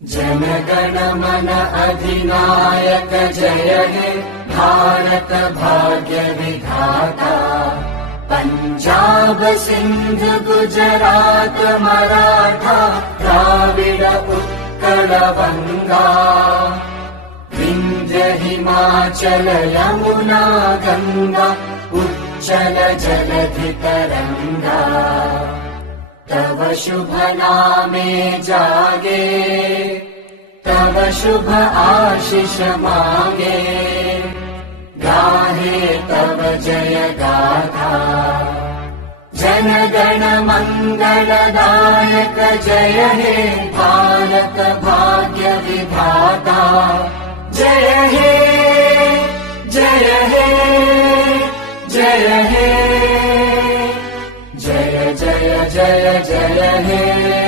जन मन अधिनायक जय हे भारत भाग्य विधाता। पंजाब सिंध गुजरात मराठा द्राविड उत्कल बंगा। विंध्य हिमाचल यमुना गंगा उच्चल जलधि तरंगा। तव शुभ नामे जागे तव शुभ आशीष मांगे। गाहे तव जय गाथा जन गण मंगलदायक जय हे भारत भाग्य विधाता। जय हे जय हे जय हे जय जय जय जय हे।